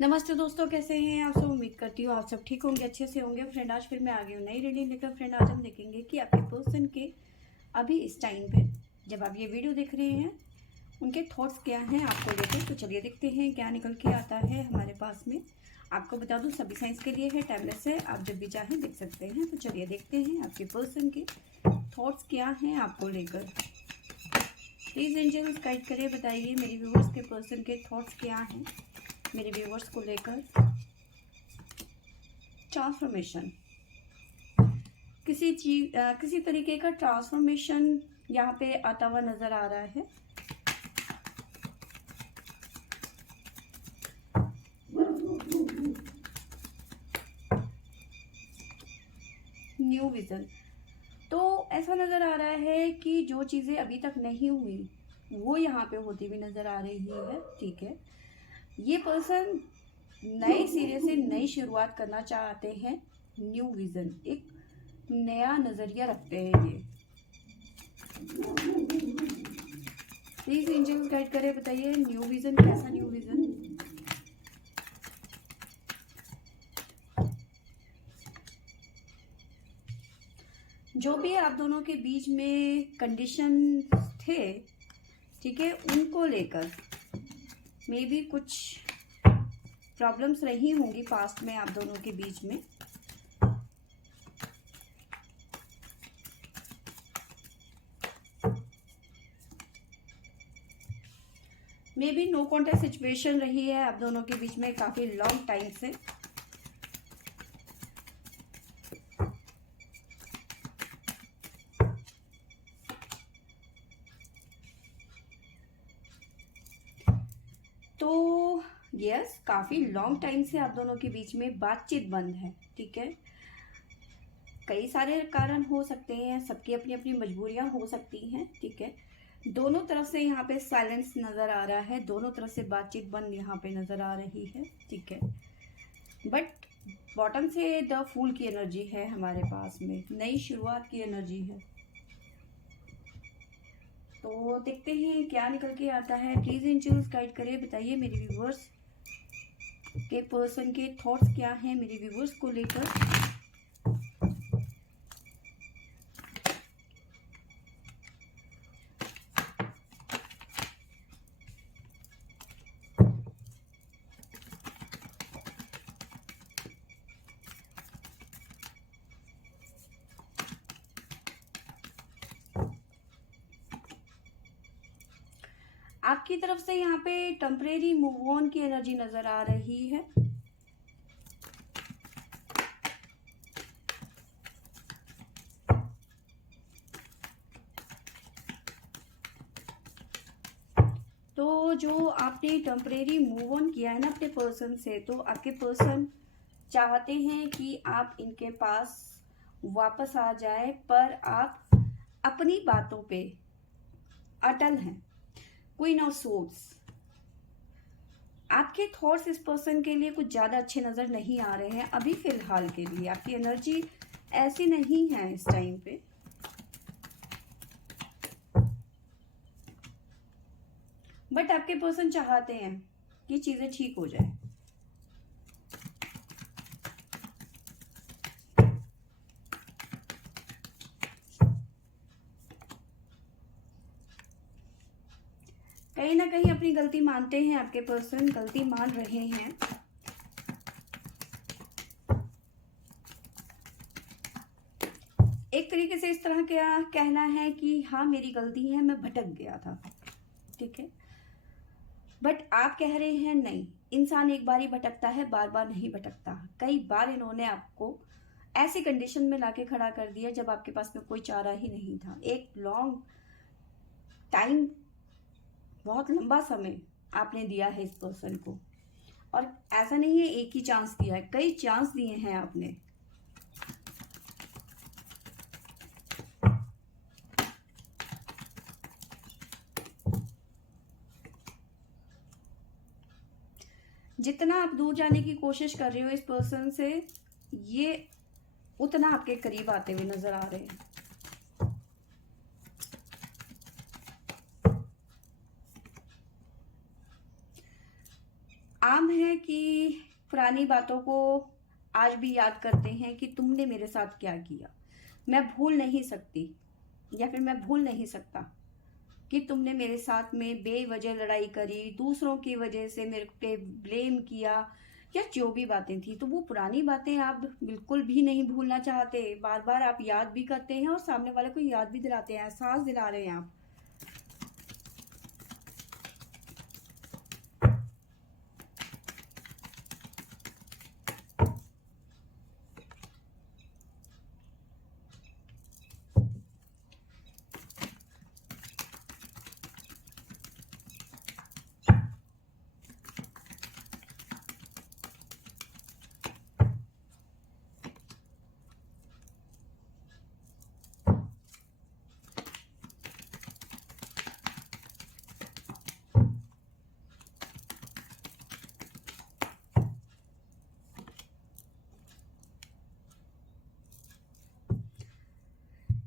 नमस्ते दोस्तों, कैसे हैं आप सब। उम्मीद करती हूँ आप सब ठीक होंगे, अच्छे से होंगे। फ्रेंड, आज फिर मैं आ गई हूँ नई रीडिंग लेकर। फ्रेंड, आज हम देखेंगे कि आपके पर्सन के अभी इस टाइम पे जब आप ये वीडियो देख रहे हैं उनके थॉट्स क्या हैं आपको लेकर। तो चलिए देखते हैं क्या निकल के आता है हमारे पास में। आपको बता दूँ, सभी साइंस के लिए है, टाइमलेस है, आप जब भी चाहें देख सकते हैं। तो चलिए देखते हैं आपके पर्सन के थॉट्स क्या हैं आपको लेकर। प्लीज़ एंजल्स गाइड करें, बताइए मेरे व्यूवर्स के पर्सन के थॉट्स क्या हैं मेरे व्यूवर्स को लेकर। ट्रांसफॉर्मेशन, किसी तरीके का ट्रांसफॉर्मेशन यहाँ पे आता हुआ नजर आ रहा है। न्यू विजन, तो ऐसा नजर आ रहा है कि जो चीजें अभी तक नहीं हुई वो यहाँ पे होती हुई नजर आ रही है। ठीक है, ये पर्सन नए सिरे से नई शुरुआत करना चाहते हैं। न्यू विजन, एक नया नजरिया रखते हैं ये। प्लीज एंजल्स गाइड करें, बताइए न्यू विजन कैसा न्यू विजन। जो भी आप दोनों के बीच में कंडीशन थे, ठीक है, उनको लेकर मे बी कुछ प्रॉब्लम्स रही होंगी पास्ट में आप दोनों के बीच में। May be no contact situation रही है आप दोनों के बीच में काफी लॉन्ग टाइम से। तो यस, काफी लॉन्ग टाइम से आप दोनों के बीच में बातचीत बंद है। ठीक है, कई सारे कारण हो सकते हैं, सबकी अपनी अपनी मजबूरियां हो सकती हैं। ठीक है, दोनों तरफ से यहाँ पे साइलेंस नजर आ रहा है, दोनों तरफ से बातचीत बंद यहाँ पे नजर आ रही है। ठीक है, बट बॉटम से द फूल की एनर्जी है हमारे पास में, नई शुरुआत की एनर्जी है। तो देखते हैं क्या निकल के आता है। प्लीज एंजल्स गाइड करिए, बताइए मेरे व्यूवर्स के पर्सन के थॉट्स क्या हैं मेरे व्यूवर्स को लेकर। आपकी तरफ से यहाँ पे टेम्परेरी मूव ऑन की एनर्जी नजर आ रही है। तो जो आपने टेम्परेरी मूव ऑन किया है ना अपने पर्सन से, तो आपके पर्सन चाहते हैं कि आप इनके पास वापस आ जाए, पर आप अपनी बातों पे अटल हैं। क्वीन ऑफ सोर्ड्स, आपके थॉट्स इस पर्सन के लिए कुछ ज्यादा अच्छे नजर नहीं आ रहे हैं अभी फिलहाल के लिए। आपकी एनर्जी ऐसी नहीं है इस टाइम पे। बट आपके पर्सन चाहते हैं कि चीजें ठीक हो जाए। कहीं ना कहीं अपनी गलती मानते हैं आपके पर्सन, गलती मान रहे हैं। एक तरीके से इस तरह क्या कहना है कि हाँ मेरी गलती है, मैं भटक गया था। ठीक है, बट आप कह रहे हैं नहीं, इंसान एक बार ही भटकता है, बार बार नहीं भटकता। कई बार इन्होंने आपको ऐसी कंडीशन में लाके खड़ा कर दिया जब आपके पास में कोई चारा ही नहीं था। एक लॉन्ग टाइम, बहुत लंबा समय आपने दिया है इस पर्सन को। और ऐसा नहीं है एक ही चांस दिया है, कई चांस दिए हैं आपने। जितना आप दूर जाने की कोशिश कर रहे हो इस पर्सन से, ये उतना आपके करीब आते हुए नजर आ रहे हैं। आम है कि पुरानी बातों को आज भी याद करते हैं कि तुमने मेरे साथ क्या किया। मैं भूल नहीं सकती या फिर मैं भूल नहीं सकता कि तुमने मेरे साथ में बेवजह लड़ाई करी, दूसरों की वजह से मेरे पे ब्लेम किया, या जो भी बातें थी। तो वो पुरानी बातें आप बिल्कुल भी नहीं भूलना चाहते, बार बार आप याद भी करते हैं और सामने वाले को याद भी दिलाते हैं, एहसास दिला रहे हैं आप।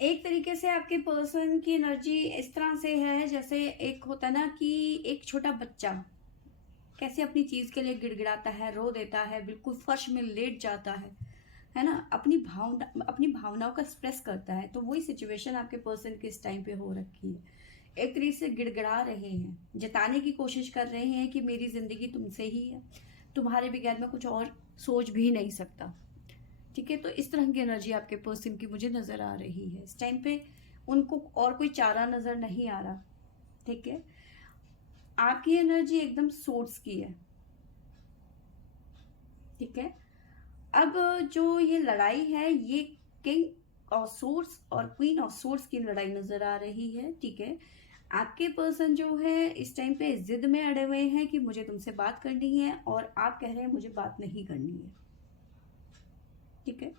एक तरीके से आपके पर्सन की एनर्जी इस तरह से है, जैसे एक होता ना कि एक छोटा बच्चा कैसे अपनी चीज के लिए गिड़गिड़ाता है, रो देता है, बिल्कुल फर्श में लेट जाता है ना, अपनी भावनाओं का एक्सप्रेस करता है। तो वही सिचुएशन आपके पर्सन के इस टाइम पे हो रखी है। एक तरीके से गिड़गिड़ा रहे हैं, जताने की कोशिश कर रहे हैं कि मेरी जिंदगी तुमसे ही है, तुम्हारे बगैर मैं कुछ और सोच भी नहीं सकता। ठीक है, तो इस तरह की एनर्जी आपके पर्सन की मुझे नजर आ रही है। इस टाइम पे उनको और कोई चारा नजर नहीं आ रहा। ठीक है, आपकी एनर्जी एकदम सोर्स की है। ठीक है, अब जो ये लड़ाई है, ये किंग ऑफ सोर्स और क्वीन ऑफ सोर्स की लड़ाई नजर आ रही है। ठीक है, आपके पर्सन जो है इस टाइम पे जिद में अड़े हुए हैं कि मुझे तुमसे बात करनी है, और आप कह रहे हैं मुझे बात नहीं करनी है। ठीक है,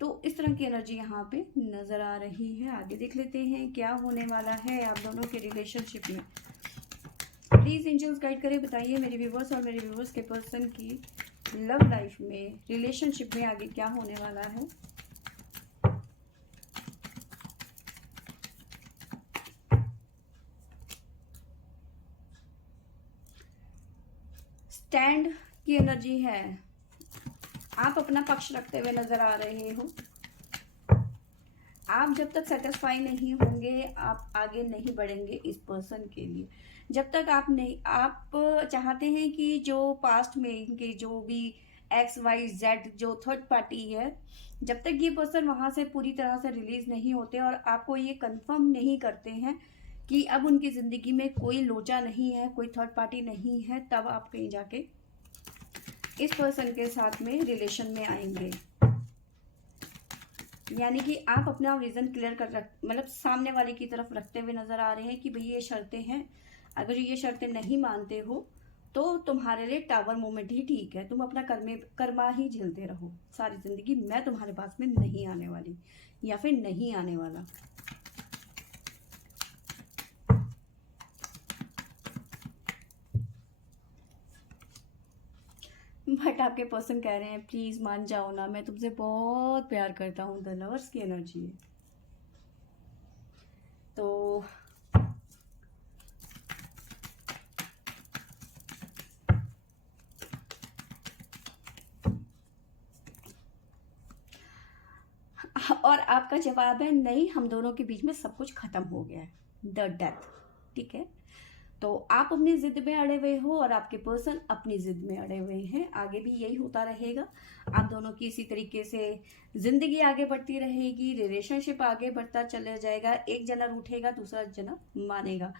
तो इस तरह की एनर्जी यहाँ पे नजर आ रही है। आगे देख लेते हैं क्या होने वाला है आप दोनों के रिलेशनशिप में। प्लीज एंजल्स गाइड करें, बताइए मेरे व्यूवर्स और मेरे व्यूवर्स के पर्सन की लव लाइफ में, रिलेशनशिप में आगे क्या होने वाला है। स्टैंड की एनर्जी है, आप अपना पक्ष रखते हुए नजर आ रहे हो। आप जब तक सेटिस्फाई नहीं होंगे आप आगे नहीं बढ़ेंगे इस पर्सन के लिए। जब तक आप चाहते हैं कि जो पास्ट में इनके जो भी XYZ जो थर्ड पार्टी है, जब तक ये पर्सन वहां से पूरी तरह से रिलीज नहीं होते और आपको ये कंफर्म नहीं करते हैं कि अब उनकी जिंदगी में कोई लोचा नहीं है, कोई थर्ड पार्टी नहीं है, तब आप कहीं जाके इस पर्सन के साथ में रिलेशन में आएंगे। यानी कि आप अपना विजन क्लियर मतलब सामने वाले की तरफ रखते हुए नजर आ रहे हैं कि भाई ये शर्तें हैं, अगर ये शर्तें नहीं मानते हो तो तुम्हारे लिए टावर मोमेंट ही ठीक है, तुम अपना कर्मा ही झेलते रहो सारी जिंदगी, मैं तुम्हारे पास में नहीं आने वाली या फिर नहीं आने वाला। बट आपके पर्सन कह रहे हैं प्लीज मान जाओ ना, मैं तुमसे बहुत प्यार करता हूँ। द लवर्स की एनर्जी है। तो और आपका जवाब है नहीं, हम दोनों के बीच में सब कुछ खत्म हो गया है, द डेथ। ठीक है, तो आप अपनी जिद में अड़े हुए हो और आपके पर्सन अपनी जिद में अड़े हुए हैं। आगे भी यही होता रहेगा, आप दोनों की इसी तरीके से जिंदगी आगे बढ़ती रहेगी, रिलेशनशिप आगे बढ़ता चला जाएगा। एक जना रूठेगा दूसरा जना मानेगा,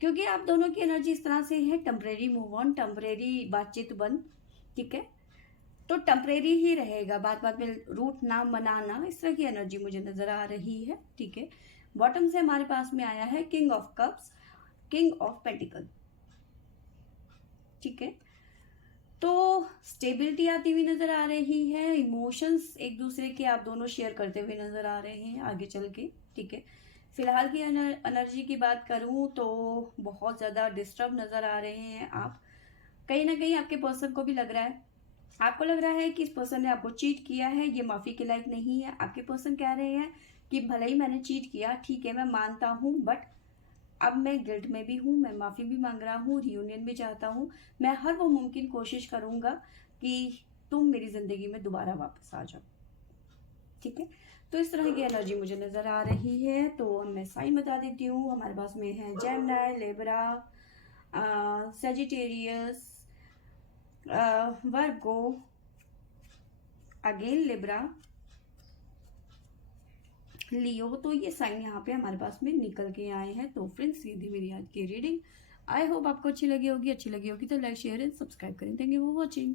क्योंकि आप दोनों की एनर्जी इस तरह से है, टेम्परेरी मूव ऑन, टेम्परेरी बातचीत बंद। ठीक है, तो टेम्परेरी ही रहेगा, बात बात में रूट ना मनाना, इस तरह की एनर्जी मुझे नजर आ रही है। ठीक है, बॉटम से हमारे पास में आया है king of cups, king of pentacle. ठीक है, तो स्टेबिलिटी आती हुई नजर आ रही है, इमोशंस एक दूसरे के आप दोनों शेयर करते हुए नजर आ रहे हैं आगे चल के। ठीक है, फिलहाल की एनर्जी की बात करूं तो बहुत ज्यादा डिस्टर्ब नजर आ रहे हैं आप। कहीं ना कहीं आपके पर्सन को भी लग रहा है, आपको लग रहा है कि इस पर्सन ने आपको चीट किया है, ये माफी के लायक नहीं है। आपके पर्सन कह रहे हैं कि भले ही मैंने चीट किया, ठीक है मैं मानता हूं, बट अब मैं गिल्ट में भी हूँ, मैं माफ़ी भी मांग रहा हूँ, रियूनियन भी चाहता हूँ। मैं हर वो मुमकिन कोशिश करूँगा कि तुम मेरी ज़िंदगी में दोबारा वापस आ जाओ, ठीक है। तो इस तरह की एनर्जी मुझे नज़र आ रही है। तो अब मैं साइन बता देती हूँ। हमारे पास में है जेमिनी, लिब्रा, सेजिटेरियस, वर्गो, अगेन लिब्रा, लियो। तो ये साइन यहाँ पे हमारे पास में निकल के आए हैं। तो फ्रेंड्स ये थी मेरी आज की रीडिंग। आई होप आपको अच्छी लगी होगी। अच्छी लगी होगी तो लाइक शेयर एंड सब्सक्राइब करें। Thank you for watching.